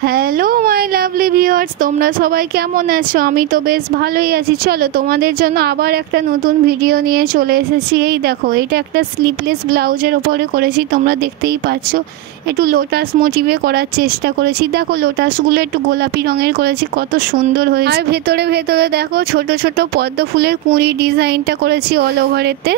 Hello my lovely viewers, তোমরা সবাই কেমন আছো? আমি তো বেশ ভালোই আছি। চলো তোমাদের জন্য আবার একটা নতুন ভিডিও নিয়ে চলে এসেছি। এই দেখো, এটা একটা স্লিপলেস ব্লাউজের ওপরে করেছি, তোমরা দেখতেই পাচ্ছ। একটু লোটাস মোটিভে করার চেষ্টা করেছি। দেখো লোটাসগুলো একটু গোলাপি রঙের করেছি, কত সুন্দর হয়েছে। আর ভেতরে ভেতরে দেখো ছোট ছোট পদ্ম ফুলের কুঁড়ি ডিজাইনটা করেছি অল ওভারেতে।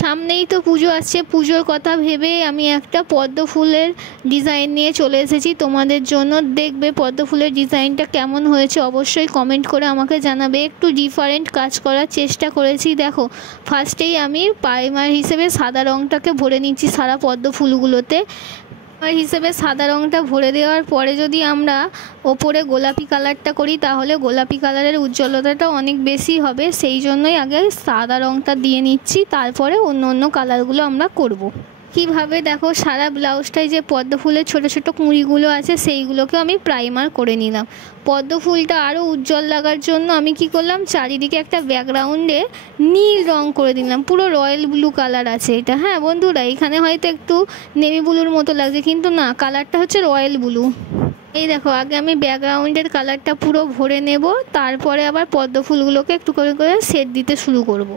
সামনেই তো পুজো আসছে, পুজোর কথা ভেবে আমি একটা পদ্ম ফুলের ডিজাইন নিয়ে চলে এসেছি তোমাদের জন্য। দেখবে পদ্ম ফুলের ডিজাইনটা কেমন হয়েছে, অবশ্যই কমেন্ট করে আমাকে জানাবে। একটু ডিফারেন্ট কাজ করার চেষ্টা করেছি। দেখো ফার্স্টেই আমি প্রাইমার হিসেবে সাদা রঙটাকে ভরে নিচ্ছি সারা পদ্ম ফুলগুলোতে। হিসেবে সাদা রঙটা ভরে দেওয়ার পরে যদি আমরা ওপরে গোলাপি কালারটা করি, তাহলে গোলাপি কালারের উজ্জ্বলতাটা অনেক বেশি হবে। সেই জন্যই আগে সাদা রঙটা দিয়ে নিচ্ছি, তারপরে অন্য অন্য কালারগুলো আমরা করব। কীভাবে দেখো, সারা ব্লাউজটায় যে পদ্ম ফুলের ছোটো ছোটো কুঁড়িগুলো আছে সেইগুলোকে আমি প্রাইমার করে নিলাম। পদ্ম ফুলটা আরও উজ্জ্বল লাগার জন্য আমি কি করলাম, চারিদিকে একটা ব্যাকগ্রাউন্ডে নীল রং করে দিলাম। পুরো রয়্যাল ব্লু কালার আছে এটা। হ্যাঁ বন্ধুরা, এখানে হয়তো একটু নেভি ব্লুর মতো লাগছে, কিন্তু না, কালারটা হচ্ছে রয়্যাল ব্লু। এই দেখো, আগে আমি ব্যাকগ্রাউন্ডের কালারটা পুরো ভরে নেব, তারপরে আবার পদ্ম ফুলগুলোকে একটু করে করে শেড দিতে শুরু করব।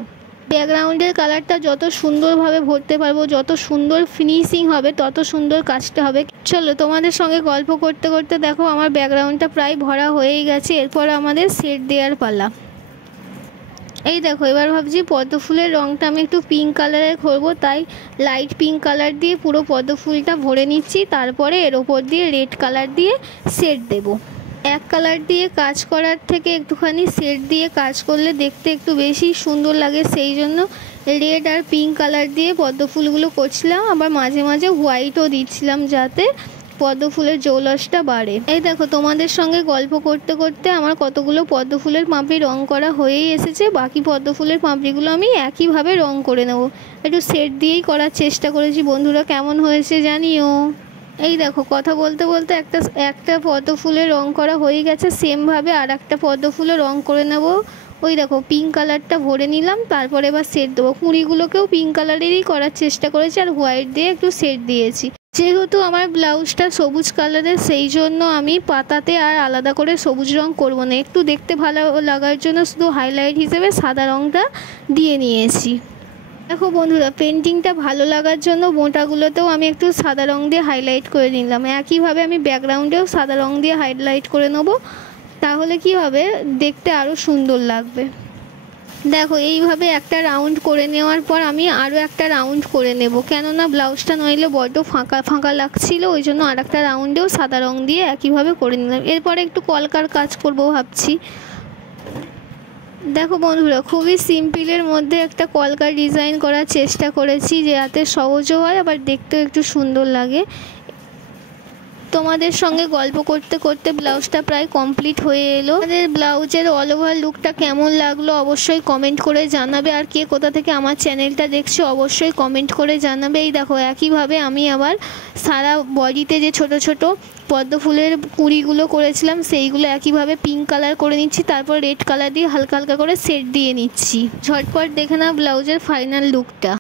ব্যাকগ্রাউন্ডের কালারটা যত সুন্দরভাবে ভরতে পারবো, যত সুন্দর ফিনিশিং হবে, তত সুন্দর কাজটা হবে। চলো তোমাদের সঙ্গে গল্প করতে করতে দেখো আমার ব্যাকগ্রাউন্ডটা প্রায় ভরা হয়েই গেছে। এরপর আমাদের শেড দেওয়ার পালা। এই দেখো, এবার ভাবছি পদ্ম ফুলের রঙটা আমি একটু পিঙ্ক কালারের করবো, তাই লাইট পিঙ্ক কালার দিয়ে পুরো পদ্ম ফুলটা ভরে নিচ্ছি। তারপরে এর ওপর দিয়ে রেড কালার দিয়ে শেড দেবো। এক কালার দিয়ে কাজ করার থেকে একটুখানি শেড দিয়ে কাজ করলে দেখতে একটু বেশি সুন্দর লাগে। সেই জন্য রেড আর পিঙ্ক কালার দিয়ে পদ্ম ফুলগুলো করছিলাম। আবার মাঝে মাঝে হোয়াইটও দিচ্ছিলাম, যাতে পদ্ম ফুলের জৌলসটা বাড়ে। এই দেখো, তোমাদের সঙ্গে গল্প করতে করতে আমার কতগুলো পদ্ম ফুলের পাপড়ি রং করা হয়েই এসেছে। বাকি পদ্ম ফুলের পাপড়িগুলো আমি একইভাবে রং করে নেব। একটু শেড দিয়েই করার চেষ্টা করেছি বন্ধুরা, কেমন হয়েছে জানিও। এই দেখো, কথা বলতে বলতে একটা পদ্ম ফুলের রং করা হয়ে গেছে। সেমভাবে আর একটা পদ্ম ফুলের রং করে নেব। ওই দেখো, পিঙ্ক কালারটা ভরে নিলাম, তারপরে এবার শেড দেবো। কুঁড়িগুলোকেও পিঙ্ক কালারেরই করার চেষ্টা করেছি, আর হোয়াইট দিয়ে একটু শেড দিয়েছি। যেহেতু আমার ব্লাউজটা সবুজ কালারের, সেই জন্য আমি পাতাতে আর আলাদা করে সবুজ রং করব না। একটু দেখতে ভালো লাগার জন্য শুধু হাইলাইট হিসেবে সাদা রংটা দিয়ে নিয়েছি। দেখো বন্ধুরা, পেন্টিংটা ভালো লাগার জন্য মোটাগুলোতেও আমি একটু সাদা রং দিয়ে হাইলাইট করে নিলাম। একইভাবে আমি ব্যাকগ্রাউন্ডেও সাদা রং দিয়ে হাইলাইট করে নেবো, তাহলে কি হবে, দেখতে আরও সুন্দর লাগবে। দেখো এইভাবে একটা রাউন্ড করে নেওয়ার পর আমি আরও একটা রাউন্ড করে নেব, কেননা ব্লাউজটা নইলে বড্ড ফাঁকা ফাঁকা লাগছিল। ওই জন্য আর একটা রাউন্ডেও সাদা রং দিয়ে একইভাবে করে নিলাম। এরপরে একটু কলকার কাজ করব ভাবছি। দেখো বন্ধুরা, খুবই সিম্পলের মধ্যে একটা কলকার ডিজাইন করার চেষ্টা করেছি, যাতে সহজও হয় আবার দেখতেও একটু সুন্দর লাগে। তোমাদের সঙ্গে গল্প করতে করতে ব্লাউজটা প্রায় কমপ্লিট হয়ে এলো। আমাদের ব্লাউজের অল ওভার লুকটা কেমন লাগলো অবশ্যই কমেন্ট করে জানাবে। আর কে কোথা থেকে আমার চ্যানেলটা দেখছো অবশ্যই কমেন্ট করে জানাবে। এই দেখো, একইভাবে আমি আবার সারা বডিতে যে ছোট ছোট পদ্ম ফুলের কুঁড়িগুলো করেছিলাম, সেইগুলো একইভাবে পিঙ্ক কালার করে নিচ্ছি। তারপর রেড কালার দিয়ে হালকা হালকা করে শেড দিয়ে নিচ্ছি। ঝটপট দেখে নাও ব্লাউজের ফাইনাল লুকটা।